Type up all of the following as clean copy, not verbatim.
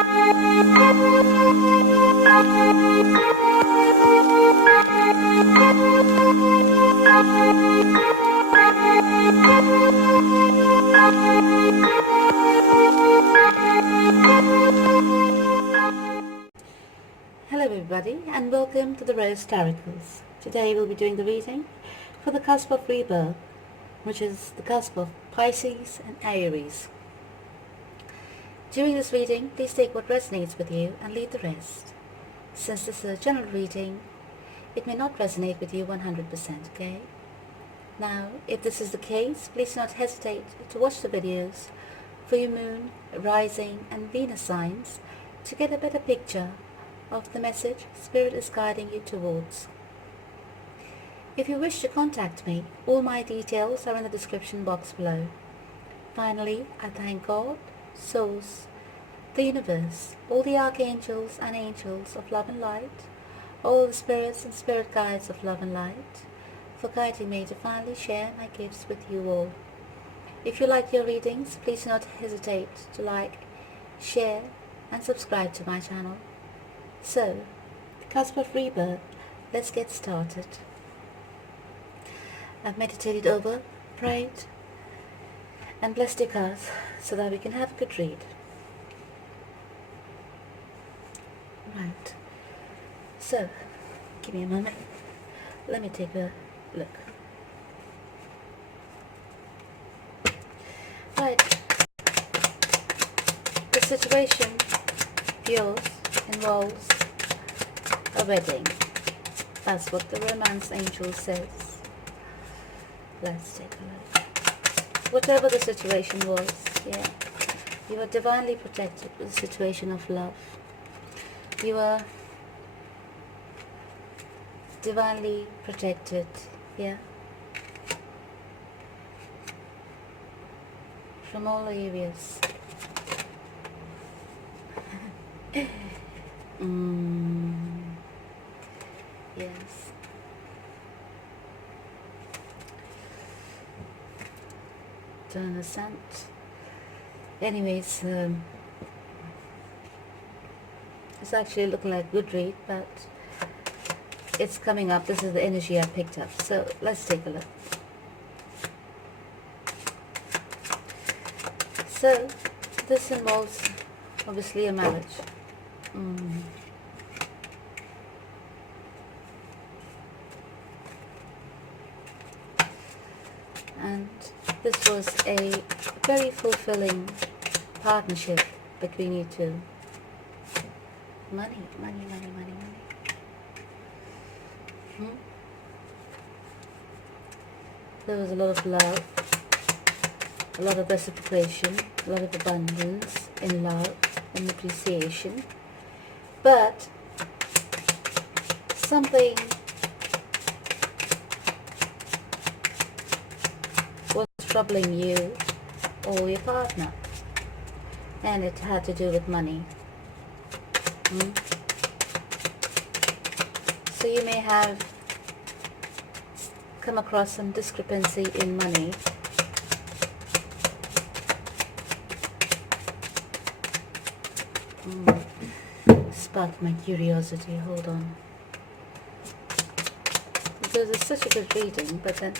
Hello everybody and welcome to the Rose Tarocles. Today we'll be doing the reading for the Cusp of Rebirth, which is the cusp of Pisces and Aries. During this reading, please take what resonates with you and leave the rest. Since this is a general reading, it may not resonate with you 100%, okay? Now, if this is the case, please do not hesitate to watch the videos for your moon, rising and Venus signs to get a better picture of the message Spirit is guiding you towards. If you wish to contact me, all my details are in the description box below. Finally, I thank God, Source, the universe, all the archangels and angels of love and light, all the spirits and spirit guides of love and light, for guiding me to finally share my gifts with you all. If you like your readings, please do not hesitate to like, share and subscribe to my channel. So, the Cusp of Rebirth, let's get started. I've meditated over, prayed and blessed your cards so that we can have a good read. Right, so give me a moment, let me take a look. Right, the situation of yours involves a wedding. That's what the romance angel says. Let's take a look. Whatever the situation was, yeah, you are divinely protected with a situation of love. You are divinely protected, yeah, from all areas. Yes. Don't understand. Anyways, it's actually looking like a good read, but it's coming up. This is the energy I picked up. So let's take a look. So this involves obviously a marriage. And this was a very fulfilling partnership between you two. Money, money, money, money, money. There was a lot of love, a lot of reciprocation, a lot of abundance in love and appreciation. But something was troubling you or your partner, and it had to do with money. So you may have come across some discrepancy in money. Sparked my curiosity. Hold on. Because it's such a good reading, but then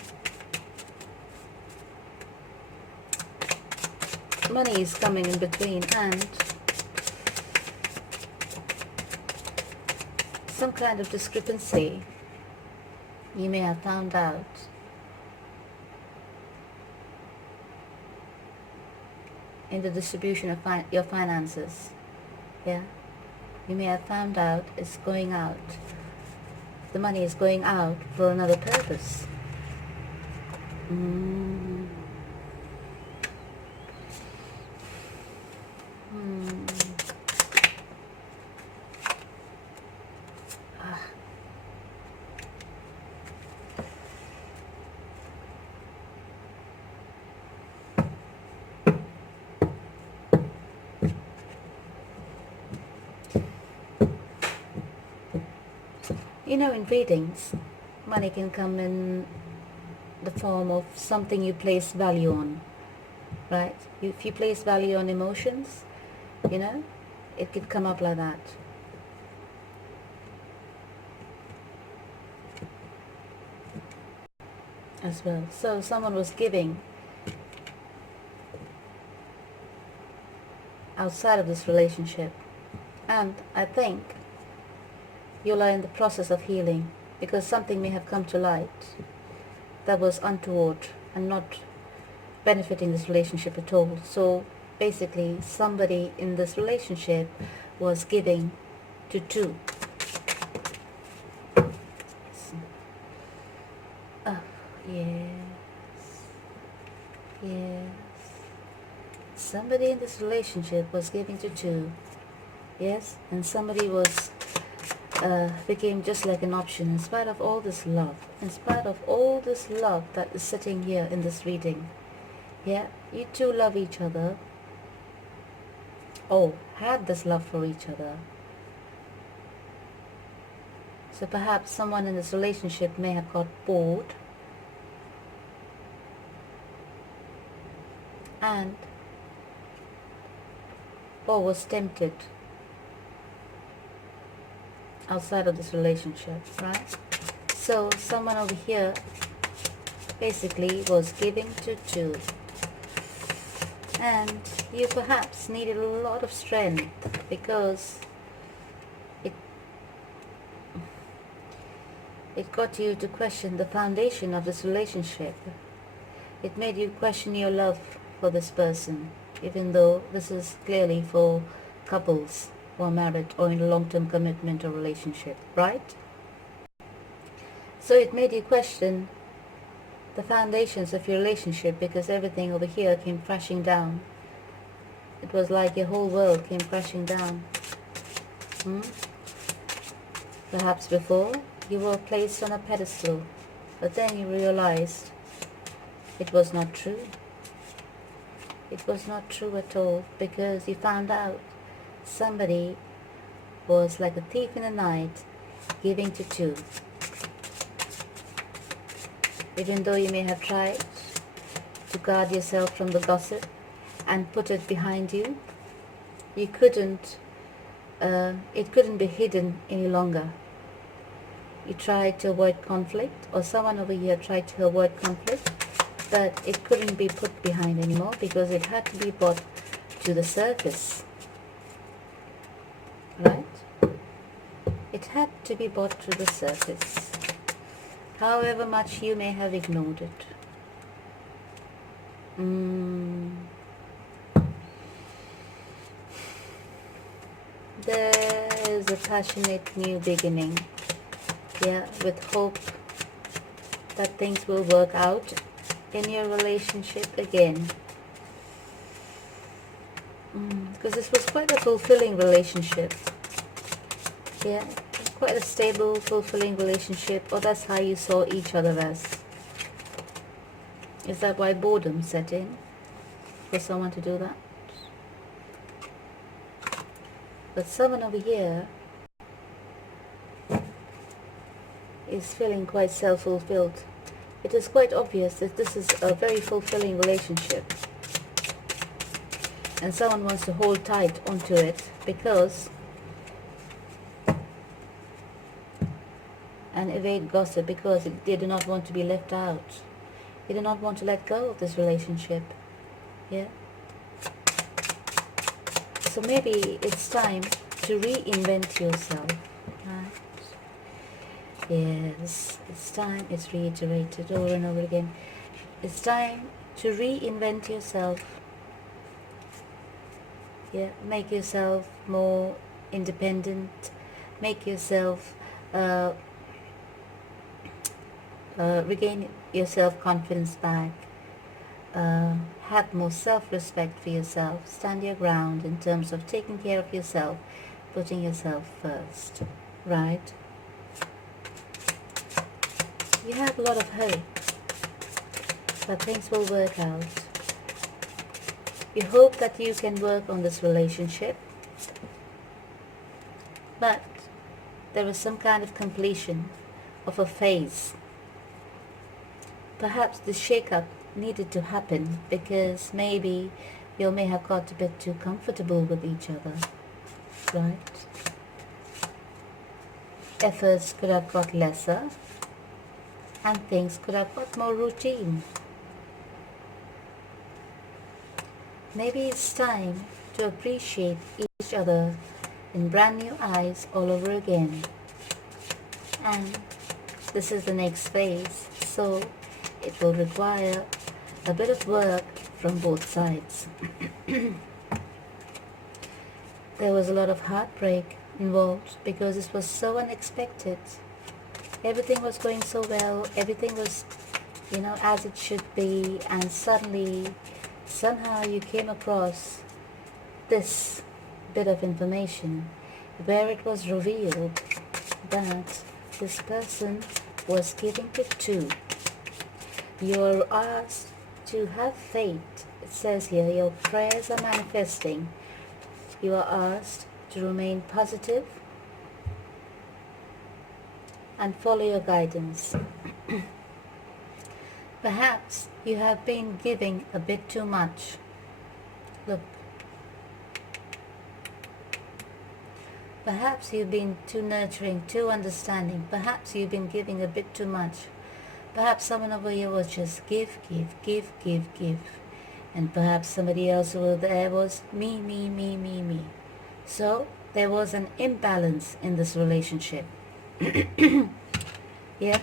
money is coming in between, and some kind of discrepancy you may have found out. In the distribution of your finances. Yeah, you may have found out it's going out. The money is going out for another purpose. You know, in readings, money can come in the form of something you place value on, right? If you place value on emotions, you know, it could come up like that. As well. So someone was giving outside of this relationship, and I think you are in the process of healing, because something may have come to light that was untoward and not benefiting this relationship at all. So basically somebody in this relationship was giving to two. Oh, yes, yes. Somebody in this relationship was giving to two. Yes, and somebody was became just like an option in spite of all this love, in spite of all this love that is sitting here in this reading. Yeah, you two love each other. Oh, had this love for each other. So perhaps someone in this relationship may have got bored and or was tempted outside of this relationship, right? So someone over here basically was giving to two, and you perhaps needed a lot of strength because it got you to question the foundation of this relationship. It made you question your love for this person, even though this is clearly for couples who are married or in a long-term commitment or relationship, right? So it made you question the foundations of your relationship, because everything over here came crashing down. It was like your whole world came crashing down. Perhaps before you were placed on a pedestal, but then you realized it was not true. It was not true at all, because you found out somebody was like a thief in the night, giving to two. Even though you may have tried to guard yourself from the gossip and put it behind you, you couldn't, it couldn't be hidden any longer. You tried to avoid conflict, or someone over here tried to avoid conflict, but it couldn't be put behind anymore because it had to be brought to the surface, right? It had to be brought to the surface, however much you may have ignored it. There is a passionate new beginning, yeah, with hope that things will work out in your relationship again. Because this was quite a fulfilling relationship, yeah, quite a stable, fulfilling relationship, or that's how you saw each other as. Is that why boredom set in for someone to do that? But someone over here is feeling quite self-fulfilled. It is quite obvious that this is a very fulfilling relationship, and someone wants to hold tight onto it because and evade gossip, because they do not want to be left out. They do not want to let go of this relationship. Yeah. So maybe it's time to reinvent yourself. Right? Yes, it's time. It's reiterated over and over again. It's time to reinvent yourself. Yeah, make yourself more independent. Make yourself regain your self-confidence back. Have more self-respect for yourself. Stand your ground in terms of taking care of yourself, putting yourself first, right? You have a lot of hope that things will work out. You hope that you can work on this relationship, but there is some kind of completion of a phase. Perhaps this shake-up needed to happen because maybe you may have got a bit too comfortable with each other. right? Efforts could have got lesser and things could have got more routine. Maybe it's time to appreciate each other in brand new eyes all over again. And this is the next phase, so it will require a bit of work from both sides. There was a lot of heartbreak involved because this was so unexpected. Everything was going so well, everything was, as it should be, and suddenly, somehow you came across this bit of information where it was revealed that this person was giving it to. You are asked to have faith. It says here, your prayers are manifesting. You are asked to remain positive and follow your guidance. Perhaps you have been giving a bit too much. Look. Perhaps you've been too nurturing, too understanding. Perhaps you've been giving a bit too much. Perhaps someone over here was just give. And perhaps somebody else over there was me. So there was an imbalance in this relationship. Yeah.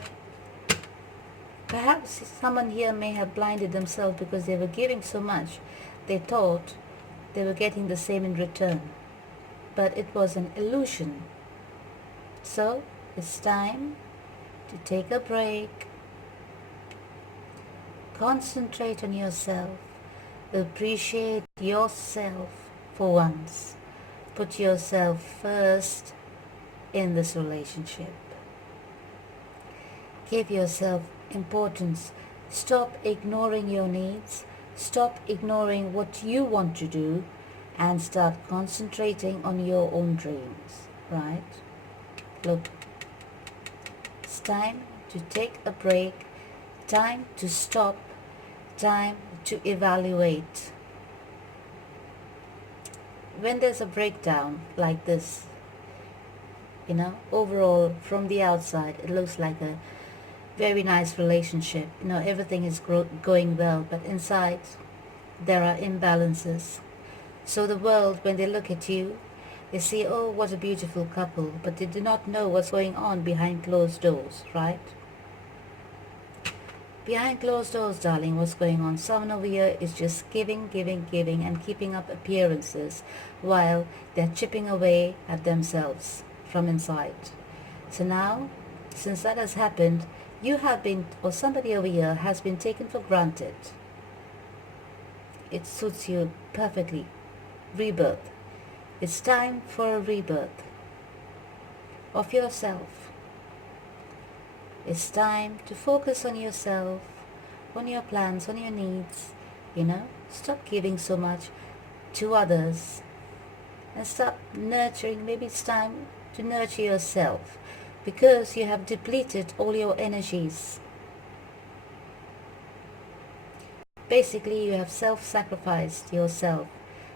Perhaps someone here may have blinded themselves because they were giving so much. They thought they were getting the same in return. But it was an illusion. So it's time to take a break. Concentrate on yourself. Appreciate yourself for once. Put yourself first in this relationship. Give yourself importance. Stop ignoring your needs. Stop ignoring what you want to do and start concentrating on your own dreams, right? Look, it's time to take a break, time to stop, time to evaluate. When there's a breakdown like this, overall from the outside it looks like a very nice relationship, everything is going well, but inside there are imbalances. So the world, when they look at you, they see, oh, what a beautiful couple, but they do not know what's going on behind closed doors, right? Behind closed doors, darling, what's going on? Someone over here is just giving and keeping up appearances while they're chipping away at themselves from inside. So now, since that has happened, you have been, or somebody over here has been taken for granted. It suits you perfectly. Rebirth. It's time for a rebirth of yourself. It's time to focus on yourself, on your plans, on your needs. Stop giving so much to others and stop nurturing. Maybe it's time to nurture yourself because you have depleted all your energies. Basically, you have self-sacrificed yourself.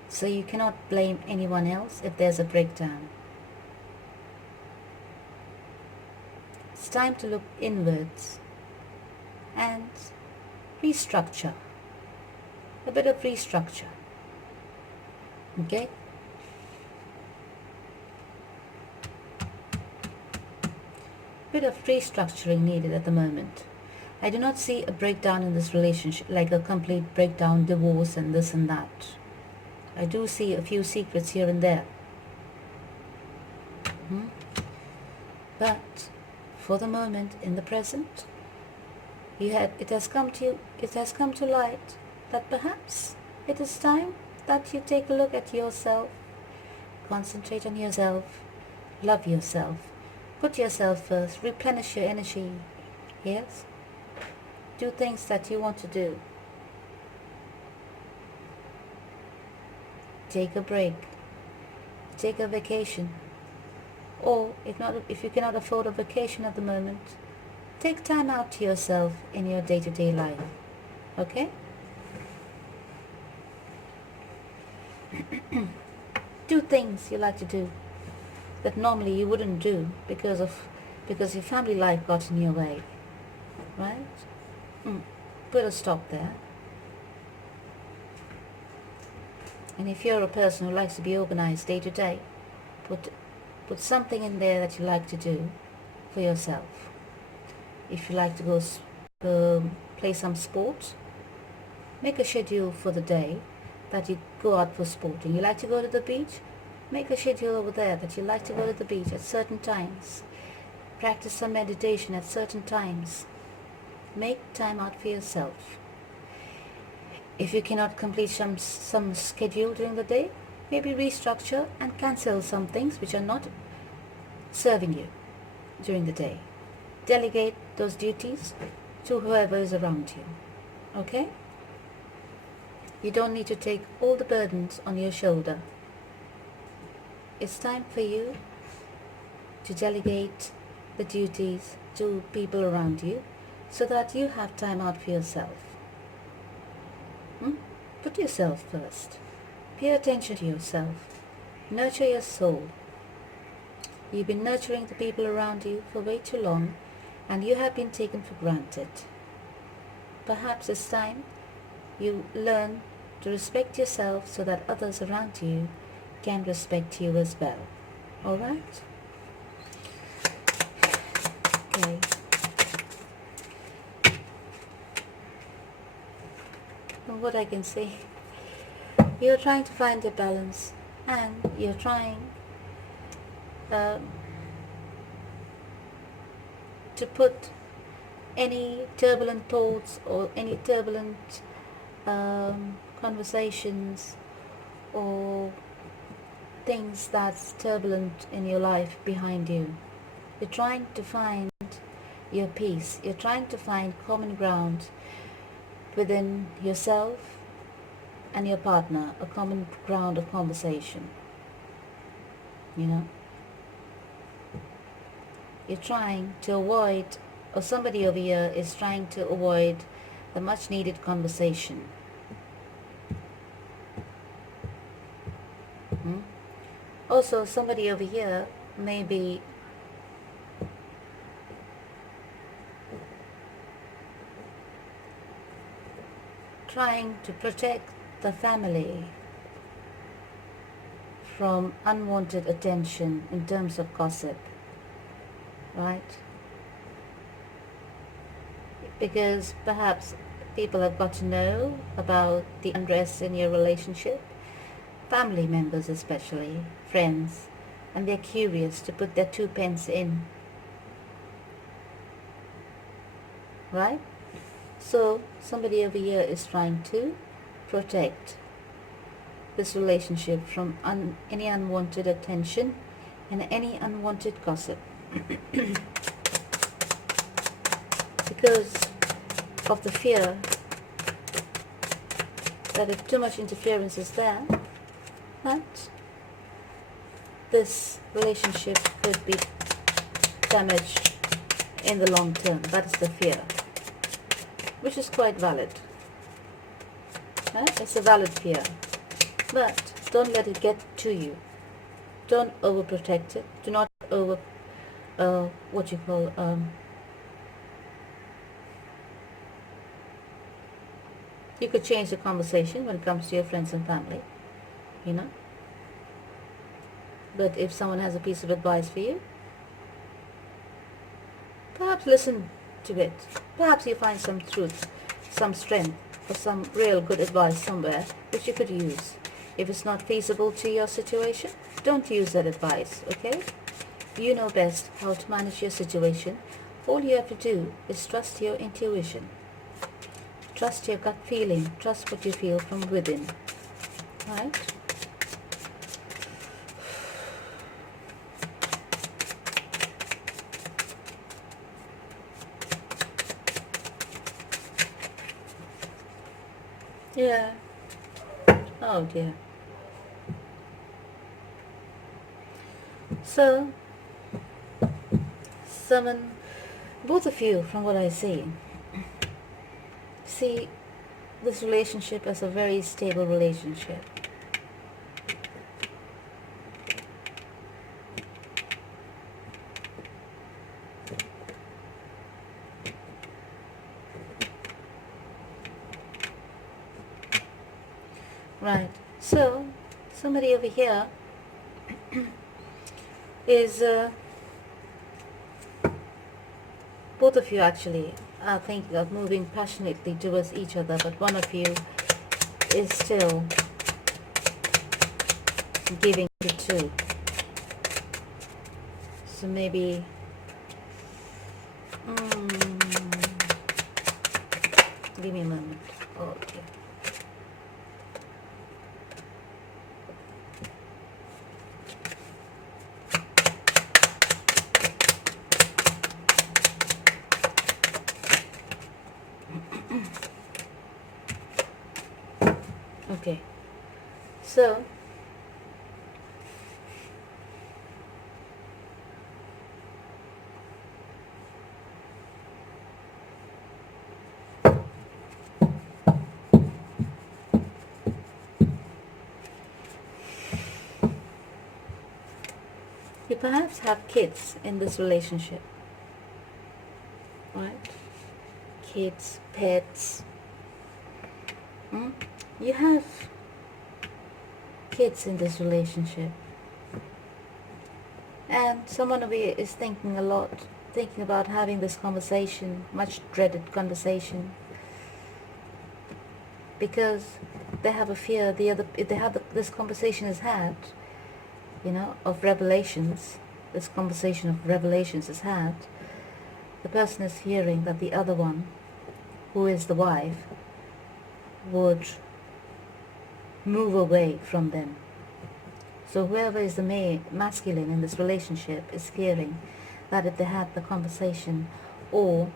So you cannot blame anyone else if there's a breakdown. It's time to look inwards and restructure. A bit of restructure. Okay? Bit of restructuring needed at the moment. I do not see a breakdown in this relationship, like a complete breakdown, divorce and this and that. I do see a few secrets here and there. But for the moment, in the present, it has come to light that perhaps it is time that you take a look at yourself, concentrate on yourself, love yourself, put yourself first, replenish your energy. Yes? Do things that you want to do. Take a break, take a vacation, or if you cannot afford a vacation at the moment, take time out to yourself in your day-to-day life, okay? Do things you like to do that normally you wouldn't do because your family life got in your way, right? Put a stop there. And if you're a person who likes to be organized day to day, put something in there that you like to do for yourself. If you like to go play some sport, make a schedule for the day that you go out for sporting. You like to go to the beach, make a schedule over there that you like to go to the beach at certain times. Practice some meditation at certain times. Make time out for yourself. If you cannot complete some schedule during the day, maybe restructure and cancel some things which are not serving you during the day. Delegate those duties to whoever is around you. Okay? You don't need to take all the burdens on your shoulder. It's time for you to delegate the duties to people around you so that you have time out for yourself. Put yourself first. Pay attention to yourself. Nurture your soul. You've been nurturing the people around you for way too long, and you have been taken for granted. Perhaps it's time you learn to respect yourself so that others around you can respect you as well. Alright? Okay. From what I can see, you're trying to find a balance, and you're trying to put any turbulent thoughts or any turbulent conversations or things that's turbulent in your life behind you. You're trying to find your peace. You're trying to find common ground within yourself and your partner, a common ground of conversation. You know? You're trying to avoid, or somebody over here is trying to avoid the much needed conversation. Also, somebody over here may be trying to protect the family from unwanted attention in terms of gossip, right? Because perhaps people have got to know about the unrest in your relationship, family members especially, friends, and they're curious to put their 2 pence in, right? So somebody over here is trying to protect this relationship from any unwanted attention and any unwanted gossip. Because of the fear that if too much interference is there, that this relationship could be damaged in the long term. That is the fear, which is quite valid. It's a valid fear, but don't let it get to you. Don't overprotect it. Do not over you could change the conversation when it comes to your friends and family, you know. But if someone has a piece of advice for you, perhaps listen to it. Perhaps you find some truth, some strength, or some real good advice somewhere which you could use. If it's not feasible to your situation, don't use that advice, okay? You know best how to manage your situation. All you have to do is trust your intuition. Trust your gut feeling. Trust what you feel from within. Right? Yeah. Oh dear. So, both of you, from what I see this relationship as a very stable relationship. somebody over here is, both of you actually are thinking of moving passionately towards each other, but one of you is still giving to two. So maybe give me a moment. Okay. Okay. So you perhaps have kids in this relationship, right? Kids, pets. You have kids in this relationship, and someone over here is thinking a lot, thinking about having this conversation, much dreaded conversation, because they have a fear if they have this conversation is had, of revelations, this conversation of revelations is had, the person is fearing that the other one, who is the wife, would move away from them. So whoever is the masculine in this relationship is fearing that if they had the conversation, or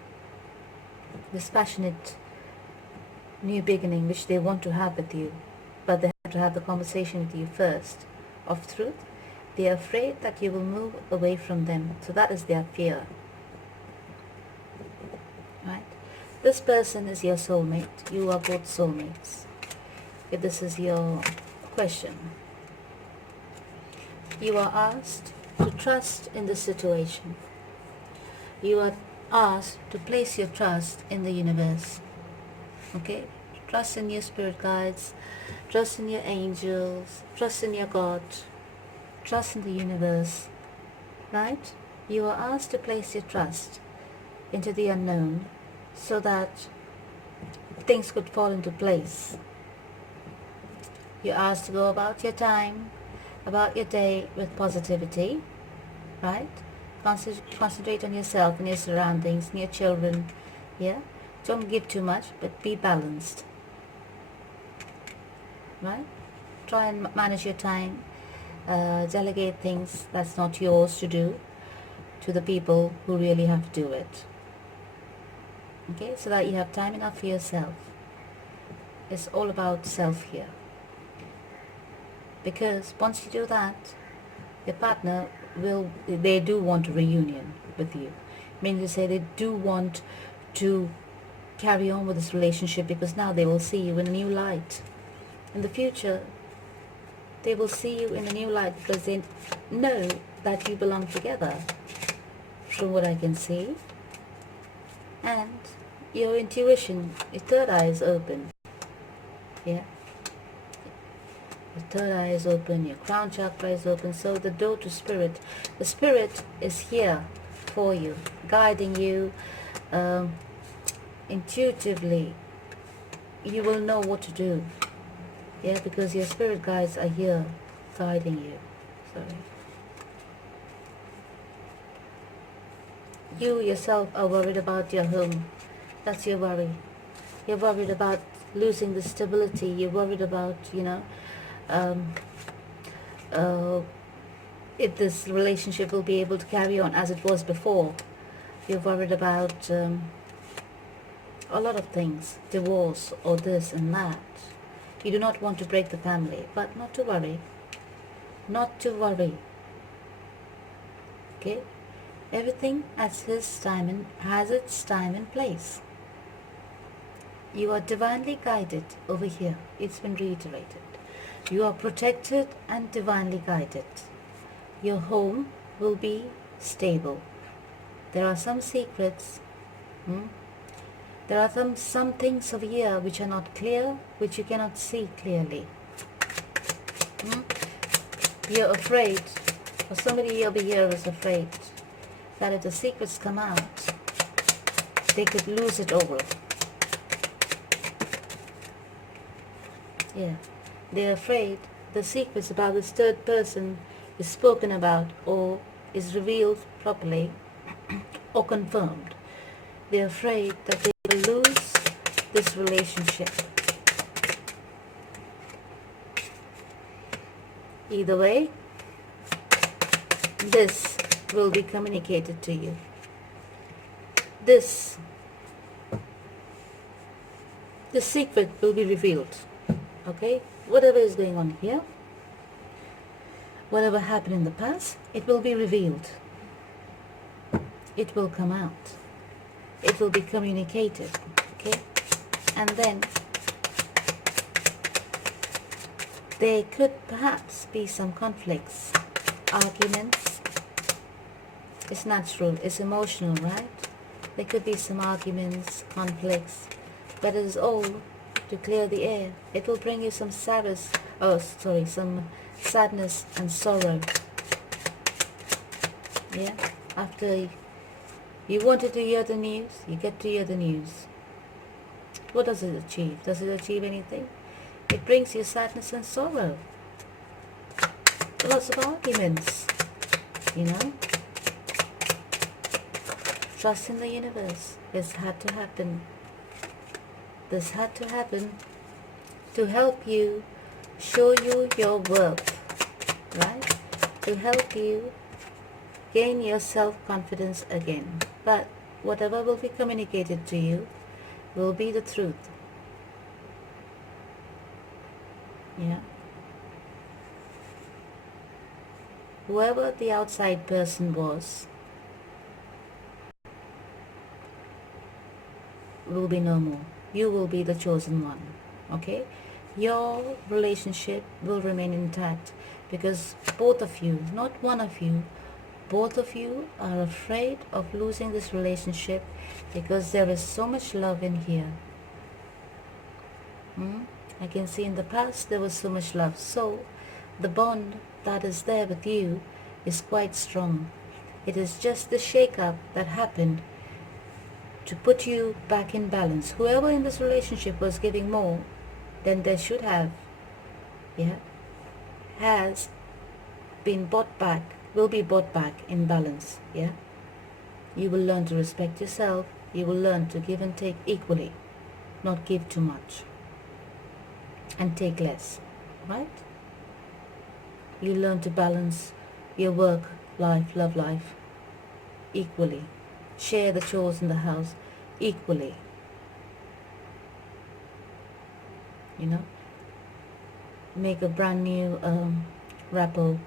this passionate new beginning which they want to have with you, but they have to have the conversation with you first of truth, they are afraid that you will move away from them. So that is their fear, right? This person is your soulmate. You are both soulmates. If this is your question, you are asked to trust in the situation. You are asked to place your trust in the universe. Okay? Trust in your spirit guides, trust in your angels, trust in your God, trust in the universe, right? You are asked to place your trust into the unknown so that things could fall into place. You're asked to go about your time, about your day with positivity, right? Concentrate on yourself and your surroundings and your children, yeah? Don't give too much, but be balanced, right? Try and manage your time, delegate things that's not yours to do to the people who really have to do it, okay? So that you have time enough for yourself. It's all about self here. Because once you do that, your partner they do want a reunion with you. Meaning to say they do want to carry on with this relationship, because now they will see you in a new light. In the future, they will see you in a new light because they know that you belong together, from what I can see. And your intuition, your third eye is open. Yeah. Your third eye is open, your crown chakra is open, so the door to spirit, the spirit is here for you, guiding you intuitively. You will know what to do, yeah, because your spirit guides are here guiding you. Sorry. You yourself are worried about your home. That's your worry. You're worried about losing the stability. You're worried about, if this relationship will be able to carry on as it was before. You're worried about a lot of things, divorce or this and that. You do not want to break the family, but not to worry. Not to worry. Okay? Everything has its time and place. You are divinely guided over here. It's been reiterated. You are protected and divinely guided. Your home will be stable. There are some secrets. There are some things over here which are not clear, which you cannot see clearly. you're afraid, or somebody over here is afraid that if the secrets come out, they could lose it all. Yeah, they're afraid the secrets about this third person is spoken about or is revealed properly or confirmed. They're afraid that they will lose this relationship. Either way, this will be communicated to you. The secret will be revealed. Okay? Whatever is going on here, whatever happened in the past, it will be revealed. It will come out. It will be communicated. Okay? And then there could perhaps be some conflicts, arguments. It's natural, it's emotional, right? There could be some arguments, conflicts, but it is all to clear the air. It will bring you some sadness, some sadness and sorrow. Yeah, after you wanted to hear the news, you get to hear the news. What does it achieve? Does it achieve anything? It brings you sadness and sorrow. Lots of arguments, you know. Trust in the universe. This had to happen. This had to happen to help you, show you your worth, right? To help you gain your self-confidence again. But whatever will be communicated to you will be the truth. Yeah. Whoever the outside person was will be no more. You will be the chosen one. Okay? Your relationship will remain intact because both of you, not one of you, both of you are afraid of losing this relationship because there is so much love in here. I can see in the past there was so much love. So the bond that is there with you is quite strong. It is just the shake-up that happened to put you back in balance. Whoever in this relationship was giving more than they should have, has been bought back, will be bought back in balance. You will learn to respect yourself. You will learn to give and take equally, not give too much and take less, right? You learn to balance your work life, love life equally. Share the chores in the house equally. You know, make a brand new rapport,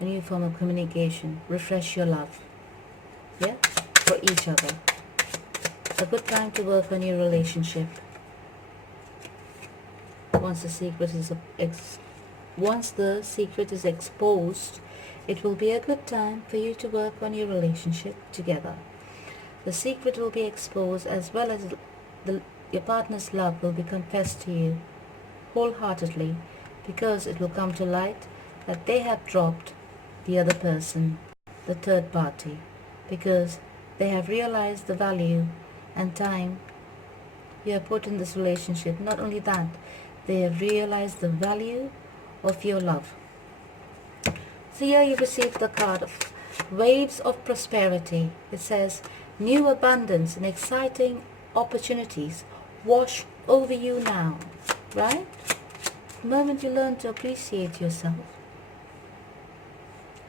a new form of communication. Refresh your love, for each other. A good time to work on your relationship. Once the secret is exposed, it will be a good time for you to work on your relationship together. The secret will be exposed, as well as your partner's love will be confessed to you wholeheartedly, because it will come to light that they have dropped the other person, the third party, because they have realized the value and time you have put in this relationship. Not only that, they have realized the value of your love. So here you receive the card of Waves of Prosperity. It says, new abundance and exciting opportunities wash over you now, right? The moment you learn to appreciate yourself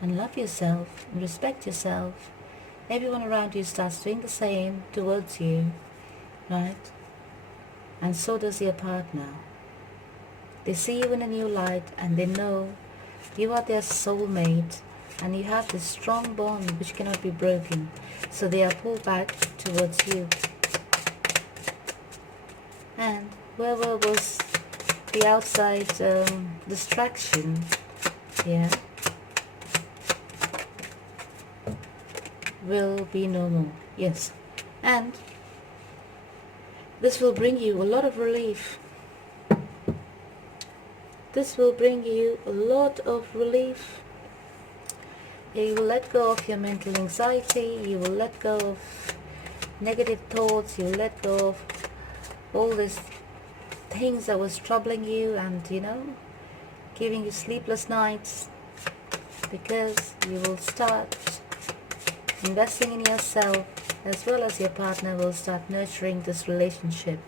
and love yourself and respect yourself, everyone around you starts doing the same towards you, right? And so does your partner. They see you in a new light and they know you are their soulmate and you have this strong bond which cannot be broken. So they are pulled back towards you. And whoever was the outside distraction, will be no more. Yes. And this will bring you a lot of relief. this will bring you a lot of relief. You will let go of your mental anxiety, you will let go of negative thoughts, you will let go of all these things that was troubling you and, you know, giving you sleepless nights, because you will start investing in yourself, as well as your partner will start nurturing this relationship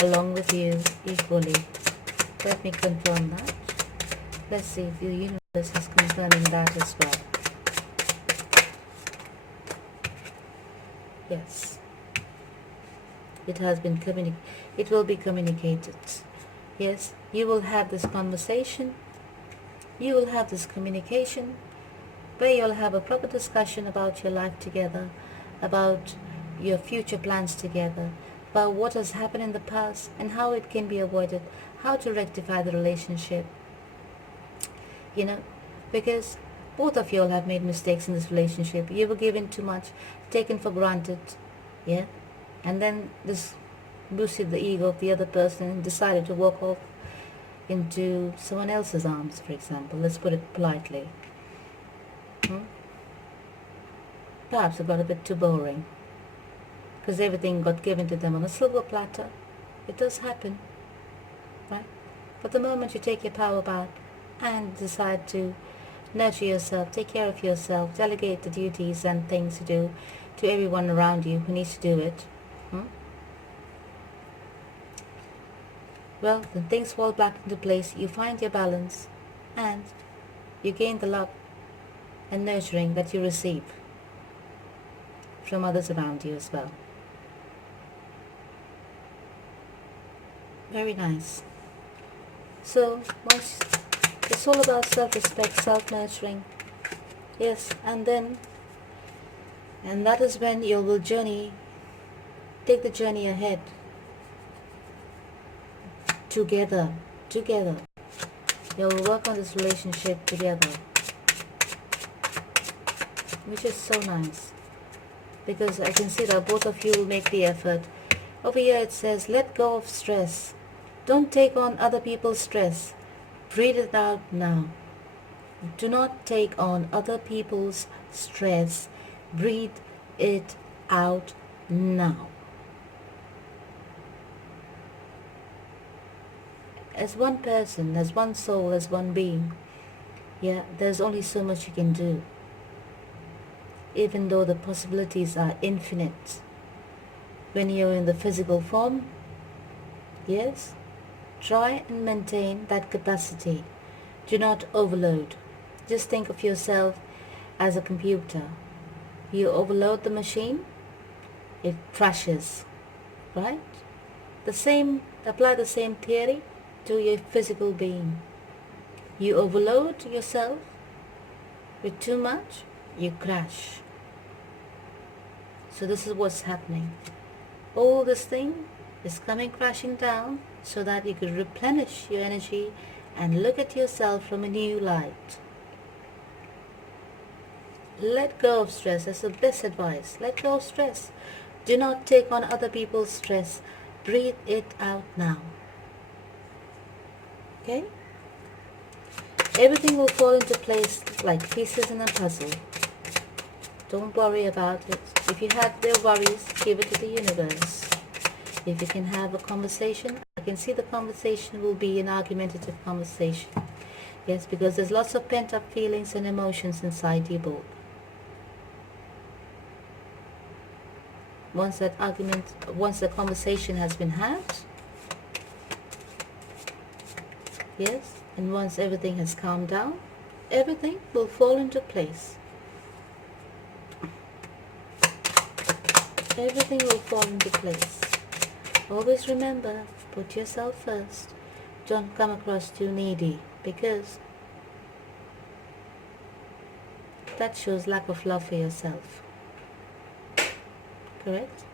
along with you equally. Let me confirm that. Let's see if the universe is confirming that as well. Yes, it has been it will be communicated. Yes, you will have this conversation, you will have this communication, where you'll have a proper discussion about your life together, about your future plans together, about what has happened in the past and how it can be avoided, how to rectify the relationship. You know, because both of you all have made mistakes in this relationship. You were given too much, taken for granted, yeah, and then this boosted the ego of the other person and decided to walk off into someone else's arms, for example. Let's put it politely. Perhaps it got a bit too boring, because everything got given to them on a silver platter. It does happen, right? But the moment you take your power back and decide to nurture yourself, take care of yourself, delegate the duties and things to do to everyone around you who needs to do it, well, then things fall back into place. You find your balance and you gain the love and nurturing that you receive from others around you as well. Very nice. So once it's all about self-respect, self-nurturing. Yes, and that is when you will take the journey ahead together. You'll work on this relationship together, which is so nice, because I can see that both of you will make the effort. Over here it says, let go of stress. Don't take on other people's stress. Breathe it out now. Do not take on other people's stress. Breathe it out now. As one person, as one soul, as one being, yeah, there's only so much you can do, even though the possibilities are infinite. When you're in the physical form, yes, try and maintain that capacity. Do not overload. Just think of yourself as a computer. You overload the machine, it crashes, right? Apply the same theory to your physical being. You overload yourself with too much, you crash. So this is what's happening. All this thing is coming crashing down so that you could replenish your energy and look at yourself from a new light. Let go of stress. That's the best advice. Let go of stress. Do not take on other people's stress. Breathe it out now. Okay? Everything will fall into place like pieces in a puzzle. Don't worry about it. If you have their worries, give it to the universe. If you can have a conversation, I can see the conversation will be an argumentative conversation. Yes, because there's lots of pent-up feelings and emotions inside you both. Once the conversation has been had, yes, and once everything has calmed down, everything will fall into place. Everything will fall into place. Always remember, put yourself first. Don't come across too needy, because that shows lack of love for yourself. Correct?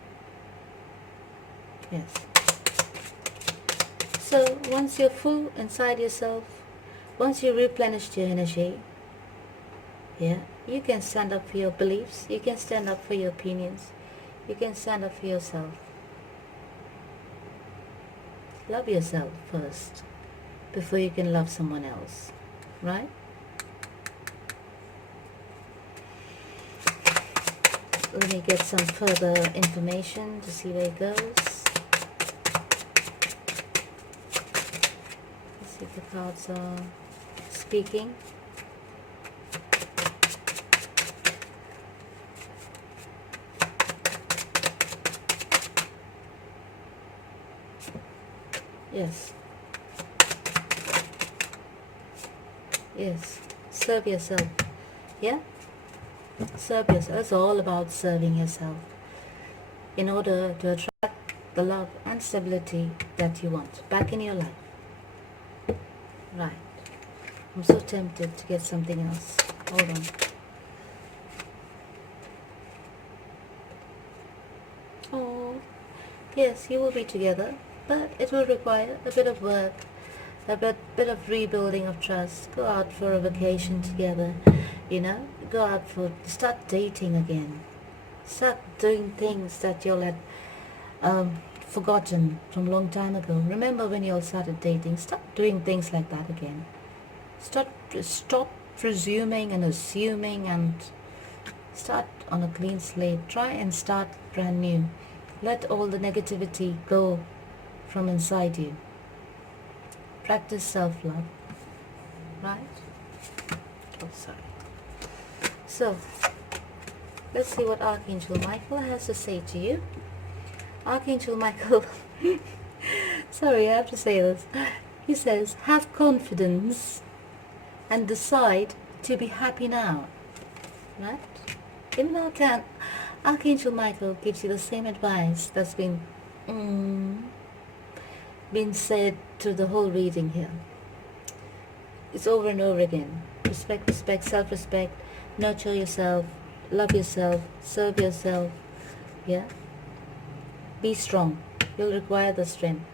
Yes. So once you're full inside yourself, once you replenished your energy, yeah, you can stand up for your beliefs, you can stand up for your opinions, you can stand up for yourself. Love yourself first. before you can love someone else, right? Let me get some further information to see where it goes. Let's see if the cards are speaking. Yes. Yes. Serve yourself. Yeah? Serve yourself. It's all about serving yourself in order to attract the love and stability that you want back in your life. Right. I'm so tempted to get something else. Hold on. Oh, yes, you will be together, but it will require a bit of work, a bit of rebuilding of trust. Go out for a vacation together, you know, start dating again. Start doing things that you'll had forgotten from a long time ago. Remember when you all started dating? Start doing things like that again. Stop presuming and assuming and start on a clean slate. Try and start brand new. Let all the negativity go from inside you. Practice self-love. Right? Oh, sorry. So, let's see what Archangel Michael has to say to you. Archangel Michael, sorry, I have to say this. He says, have confidence and decide to be happy now. Right? Even though Archangel Michael gives you the same advice that's been said through the whole reading here. It's over and over again. Respect, self-respect, nurture yourself, love yourself, serve yourself. Yeah? Be strong. You'll require the strength.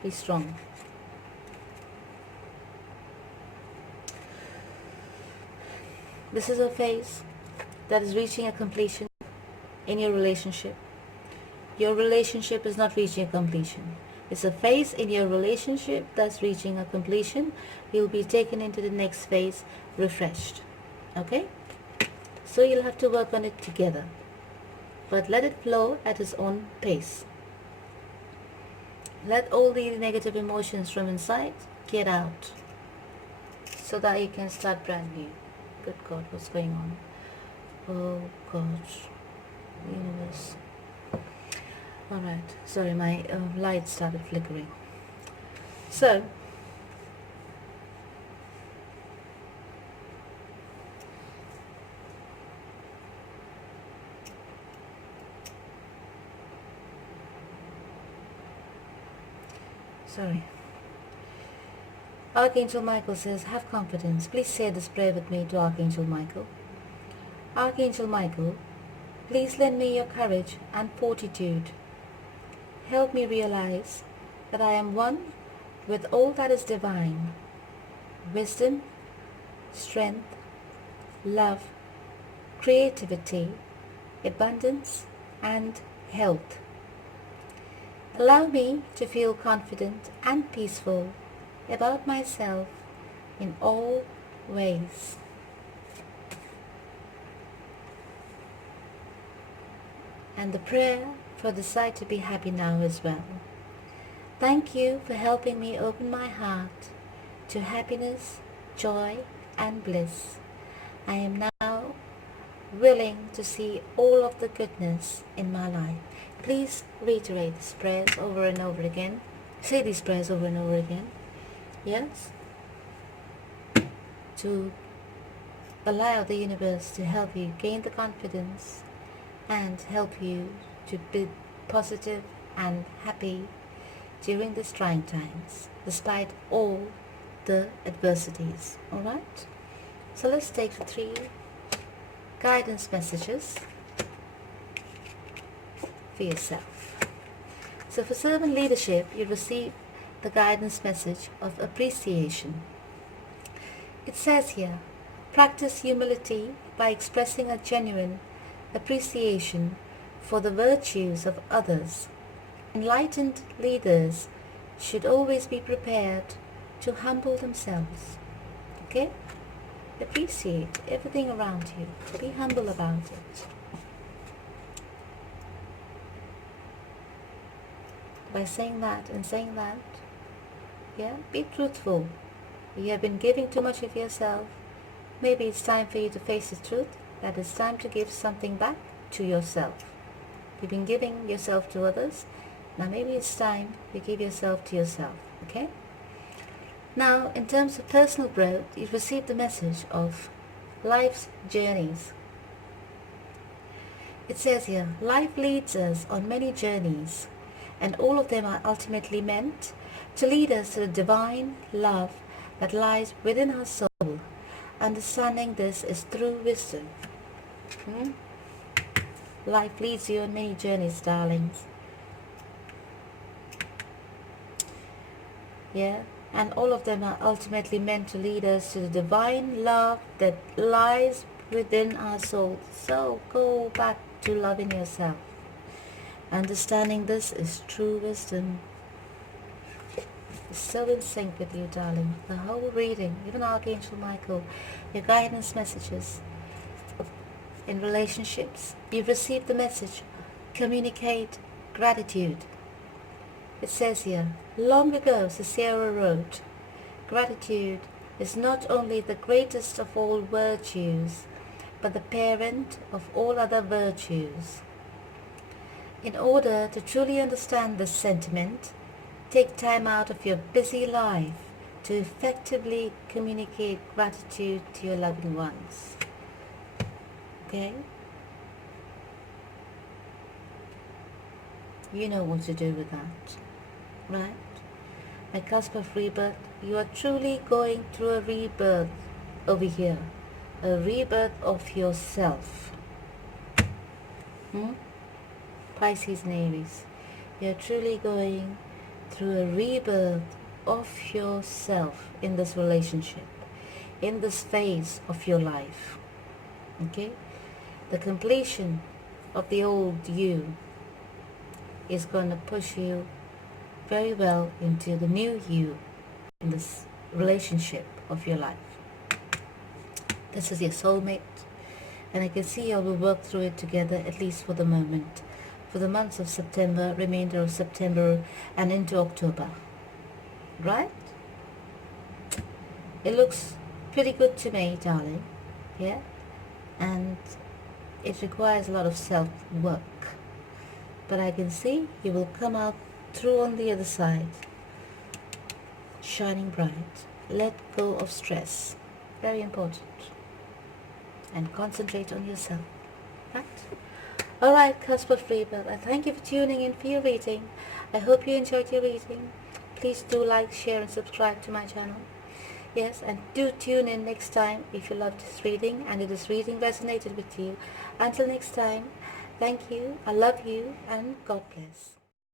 Be strong. This is a phase that is reaching a completion in your relationship. Your relationship is not reaching a completion. It's a phase in your relationship that's reaching a completion. You'll be taken into the next phase refreshed. Okay? So you'll have to work on it together. But let it flow at its own pace. Let all the negative emotions from inside get out so that you can start brand new. Good God, what's going on? Oh gosh, universe. Alright, sorry, my light started flickering. So, sorry. Archangel Michael says, have confidence. Please say this prayer with me to Archangel Michael. Archangel Michael, please lend me your courage and fortitude. Help me realize that I am one with all that is divine. Wisdom, strength, love, creativity, abundance, and health. Allow me to feel confident and peaceful about myself in all ways. And the prayer for decide to be happy now as well. Thank you for helping me open my heart to happiness, joy, and bliss. I am now willing to see all of the goodness in my life. Please reiterate these prayers over and over again. Say these prayers over and over again. Yes? To allow the universe to help you gain the confidence and help you to be positive and happy during these trying times, despite all the adversities. Alright? So let's take the 3 guidance messages for yourself. So for servant leadership, you receive the guidance message of appreciation. It says here, practice humility by expressing a genuine appreciation for the virtues of others. Enlightened leaders should always be prepared to humble themselves. Okay? Appreciate everything around you. Be humble about it. By saying that and saying that, yeah, be truthful. You have been giving too much of yourself. Maybe it's time for you to face the truth that it's time to give something back to yourself. You've been giving yourself to others. Now maybe it's time you give yourself to yourself. Okay? Now, in terms of personal growth, you've received the message of life's journeys. It says here, life leads us on many journeys, and all of them are ultimately meant to lead us to the divine love that lies within our soul. Understanding this is through wisdom. Life leads you on many journeys, darlings. Yeah, and all of them are ultimately meant to lead us to the divine love that lies within our soul. So go back to loving yourself. Understanding this is true wisdom. It's so in sync with you, darling. The whole reading, even Archangel Michael, your guidance messages in relationships. You've received the message, communicate gratitude. It says here, long ago Cicero wrote, gratitude is not only the greatest of all virtues, but the parent of all other virtues. In order to truly understand this sentiment, take time out of your busy life to effectively communicate gratitude to your loving ones. Okay? You know what to do with that, right? My cusp of rebirth, you are truly going through a rebirth over here. A rebirth of yourself. Pisces and Aries, you're truly going through a rebirth of yourself in this relationship, in this phase of your life. Okay? The completion of the old you is going to push you very well into the new you in this relationship of your life. This is your soulmate, and I can see you will work through it together, at least for the moment, for the months of September, remainder of September, and into October. Right? It looks pretty good to me, darling. Yeah? And it requires a lot of self-work. But I can see you will come out through on the other side, shining bright. Let go of stress. Very important. And concentrate on yourself. Right? Alright, Cusp of Rebirth, I thank you for tuning in for your reading. I hope you enjoyed your reading. Please do like, share and subscribe to my channel. Yes, and do tune in next time if you loved this reading and if this reading resonated with you. Until next time, thank you, I love you, and God bless.